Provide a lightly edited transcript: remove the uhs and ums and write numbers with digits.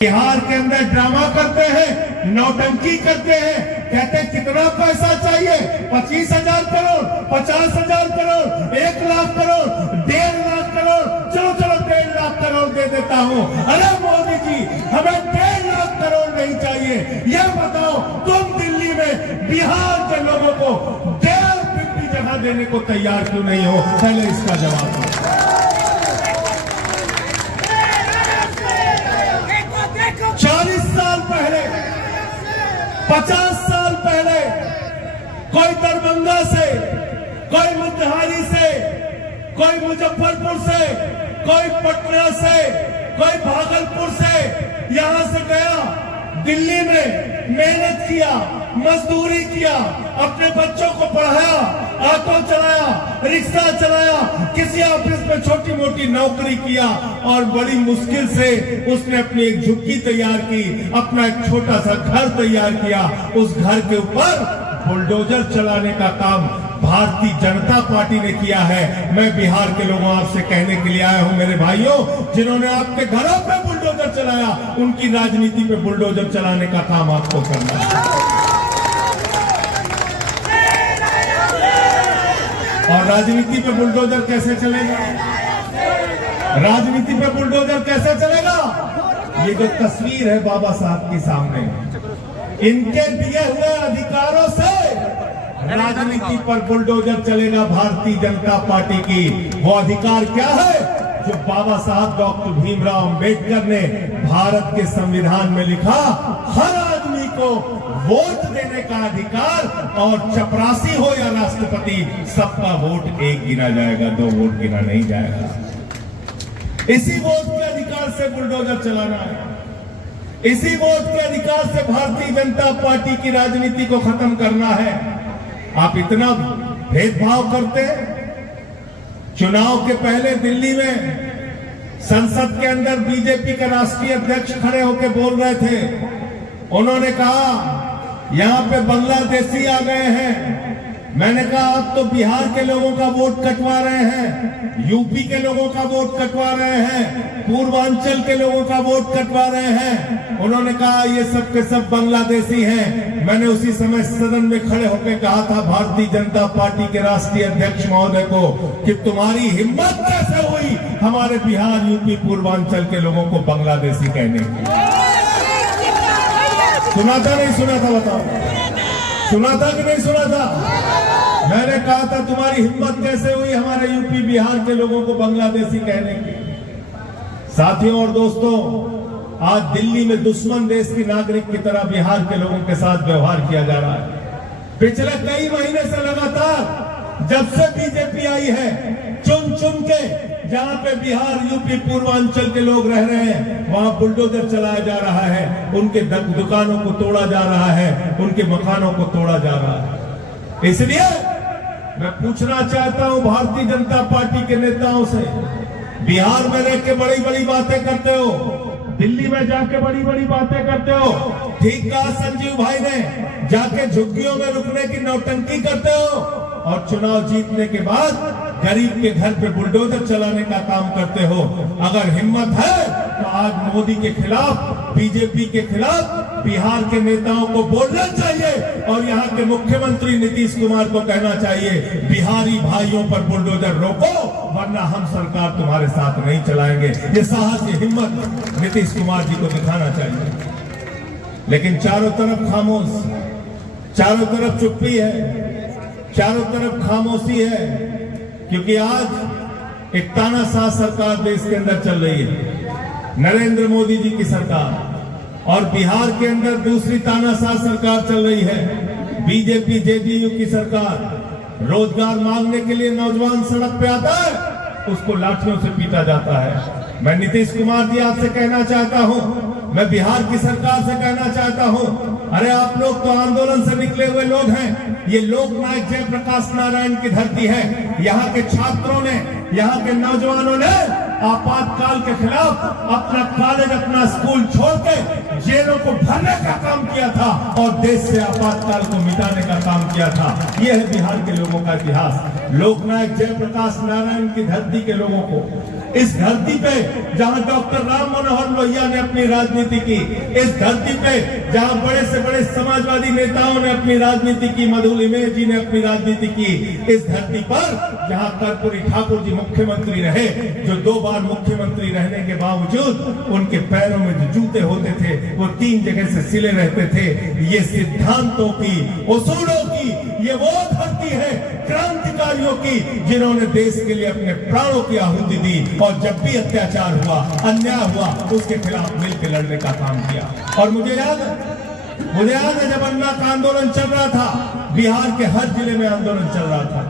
बिहार के अंदर ड्रामा करते हैं, नौटंकी करते हैं, कहते हैं कितना पैसा चाहिए, 25,000 करोड़, 50,000 करोड़, 1 लाख करोड़, 1.5 लाख करोड़, चलो 1.5 लाख करोड़ दे देता हूँ। अरे मोदी जी, हमें 1.5 लाख करोड़ नहीं चाहिए। ये बताओ तुम दिल्ली में बिहार के लोगों को 1.5 फीट की जगह देने को तैयार क्यों नहीं हो? पहले इसका जवाब दो। 40 साल पहले, 50 साल पहले कोई दरभंगा से, कोई मोतिहारी से, कोई मुजफ्फरपुर से, कोई पटना से, कोई भागलपुर से यहां से गया, दिल्ली में मेहनत किया, मजदूरी किया, अपने बच्चों को पढ़ाया, ऑटो चलाया, रिक्शा चलाया, किसी ऑफिस में छोटी मोटी नौकरी किया और बड़ी मुश्किल से उसने अपनी एक झुग्गी तैयार की, अपना एक छोटा सा घर तैयार किया। उस घर के ऊपर बुलडोजर चलाने का काम भारतीय जनता पार्टी ने किया है। मैं बिहार के लोगों आपसे कहने के लिए आया हूं मेरे भाइयों, जिन्होंने आपके घरों पे बुलडोजर चलाया, उनकी राजनीति पे बुलडोजर चलाने का काम आपको करना है। और राजनीति पे बुलडोजर कैसे चलेगा? राजनीति पे बुलडोजर कैसे चलेगा? ये जो तस्वीर है बाबा साहब के सामने, इनके दिए हुए अधिकारों से राजनीति पर बुलडोजर चलेगा भारतीय जनता पार्टी की। वो अधिकार क्या है जो बाबा साहब डॉक्टर भीमराव अंबेडकर ने भारत के संविधान में लिखा? हर आदमी को वोट देने का अधिकार, और चपरासी हो या राष्ट्रपति, सबका वोट एक गिना जाएगा, 2 वोट गिना नहीं जाएगा। इसी वोट के अधिकार से बुलडोजर चलाना है, इसी वोट के अधिकार से भारतीय जनता पार्टी की राजनीति को खत्म करना है। आप इतना भेदभाव करते हैं। चुनाव के पहले दिल्ली में संसद के अंदर बीजेपी के राष्ट्रीय अध्यक्ष खड़े होकर बोल रहे थे। उन्होंने कहा यहां पे बांग्लादेशी आ गए हैं। मैंने कहा आप तो बिहार के लोगों का वोट कटवा रहे हैं, यूपी के लोगों का वोट कटवा रहे हैं, पूर्वांचल के लोगों का वोट कटवा रहे हैं। उन्होंने कहा ये सब के सब बांग्लादेशी हैं। मैंने उसी समय सदन में खड़े होकर कहा था भारतीय जनता पार्टी के राष्ट्रीय अध्यक्ष महोदय को कि तुम्हारी हिम्मत कैसे हुई हमारे बिहार, यूपी, पूर्वांचल के लोगों को बांग्लादेशी कहने की? सुना था नहीं सुना था? बताओ, सुना था कि नहीं सुना था? मैंने कहा था तुम्हारी हिम्मत कैसे हुई हमारे यूपी, बिहार के लोगों को बांग्लादेशी कहने की? साथियों और दोस्तों, आज दिल्ली में दुश्मन देश की नागरिक की तरह बिहार के लोगों के साथ व्यवहार किया जा रहा है। पिछले कई महीने से लगातार जब से बीजेपी आई है, चुन चुन के जहां पे बिहार, यूपी, पूर्वांचल के लोग रह रहे हैं वहां बुलडोजर चलाया जा रहा है, उनके दुकानों को तोड़ा जा रहा है, उनके मकानों को तोड़ा जा रहा है। इसलिए मैं पूछना चाहता हूं भारतीय जनता पार्टी के नेताओं से, बिहार में रह के बड़ी बड़ी बातें करते हो, दिल्ली में जाके बड़ी बड़ी बातें करते हो, ठीक कहा संजीव भाई ने, जाके झुग्गियों में रुकने की नौटंकी करते हो, और चुनाव जीतने के बाद गरीब के घर पे बुलडोजर चलाने का काम करते हो। अगर हिम्मत है तो आज मोदी के खिलाफ, बीजेपी के खिलाफ बिहार के नेताओं को बोलना चाहिए और यहाँ के मुख्यमंत्री नीतीश कुमार को कहना चाहिए बिहारी भाइयों पर बुलडोजर रोको, वरना हम सरकार तुम्हारे साथ नहीं चलाएंगे। ये साहस, ये हिम्मत नीतीश कुमार जी को दिखाना चाहिए। लेकिन चारों तरफ खामोश, चारों तरफ चुप्पी है, चारों तरफ खामोशी है, क्योंकि आज एक तानाशाह सरकार देश के अंदर चल रही है, नरेंद्र मोदी जी की सरकार, और बिहार के अंदर दूसरी तानाशाह सरकार चल रही है, बीजेपी जेडीयू की सरकार। रोजगार मांगने के लिए नौजवान सड़क पे आता है, उसको लाठियों से पीटा जाता है। मैं नीतीश कुमार जी आपसे कहना चाहता हूं, मैं बिहार की सरकार से कहना चाहता हूं, अरे आप लोग तो आंदोलन से निकले हुए लोग हैं, ये लोकनायक जयप्रकाश नारायण की धरती है। यहाँ के छात्रों ने, यहाँ के नौजवानों ने आपातकाल के खिलाफ अपना कॉलेज, अपना स्कूल छोड़ के जेलों को भरने का काम किया था और देश से आपातकाल को मिटाने का काम किया था। यह है बिहार के लोगों का इतिहास। लोकनायक जयप्रकाश नारायण की धरती के लोगों को इस धरती पे जहां डॉक्टर राम मनोहर लोहिया ने अपनी राजनीति की, इस धरती पे जहां बड़े से बड़े समाजवादी नेताओं ने अपनी राजनीति की, मधु लिमेर जी ने अपनी राजनीति की, इस धरती पर जहां कर्पूरी ठाकुर जी मुख्यमंत्री रहे, जो 2 बार मुख्यमंत्री रहने के बावजूद उनके पैरों में जो जूते होते थे वो 3 जगह से सिले रहते थे। ये सिद्धांतों की, उसूलों की ये वो धरती है, क्रांतिकारियों की, जिन्होंने देश के लिए अपने प्राणों की आहुति दी और जब भी अत्याचार हुआ, अन्याय हुआ, उसके खिलाफ मिलकर लड़ने का काम किया। और मुझे याद है जब अन्ना का आंदोलन चल रहा था, बिहार के हर जिले में आंदोलन चल रहा था।